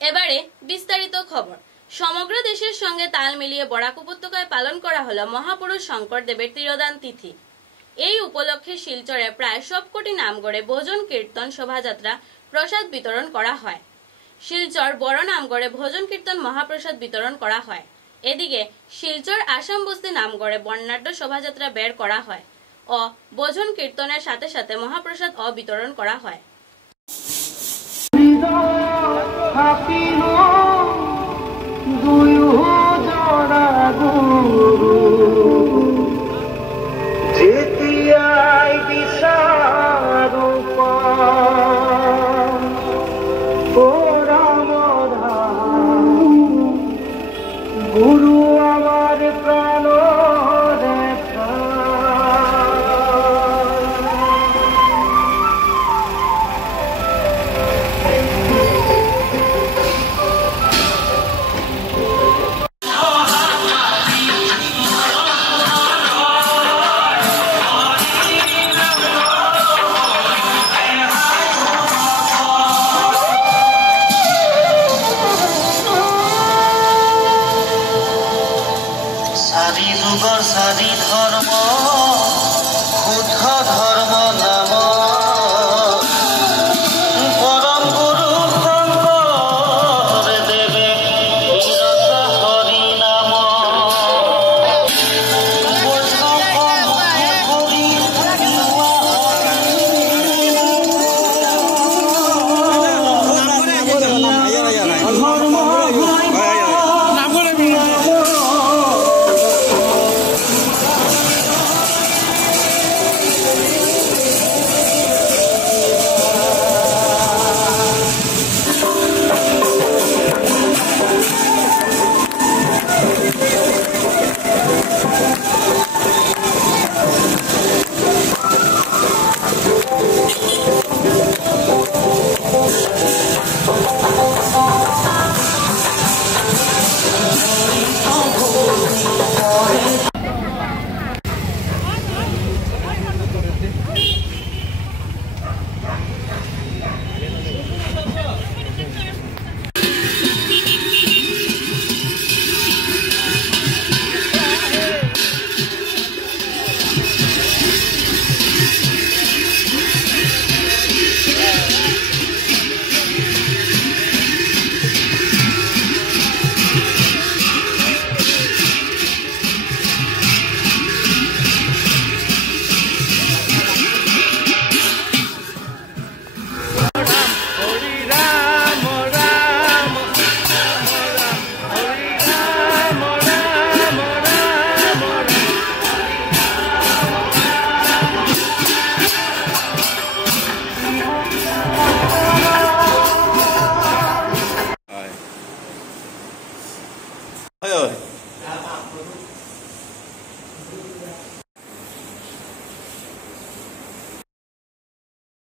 এবারে বিস্তারিত খবর। সমগ্র দেশের সঙ্গে তাল মিলিয়ে বরাক উপত্যকায় পালন করা হলো মহাপুরুষ শঙ্করদেবের তিরোধান তিথি। এই উপলক্ষে শিলচরে প্রায় সবকটি নামগড়ে ভোজন কীর্তন শোভাযাত্রা প্রসাদ বিতরণ করা হয়। শিলচর বড় নামগড়ে ভোজন কীর্তন মহাপ্রসাদ বিতরণ করা হয়। এদিকে শিলচর আসাম বস্তি নামগড়ে বর্ণাঢ্য শোভাযাত্রা বের করা হয় ও ভোজন কীর্তনের সাথে সাথে মহাপ্রসাদ বিতরণ করা হয়। গুরু আমার প্রাণ দেখা সারি যুগ সারি ধর্ম শুদ্ধ ধর্ম নাম পরম গুরু শঙ্কৰ দেৱে হৰি নাম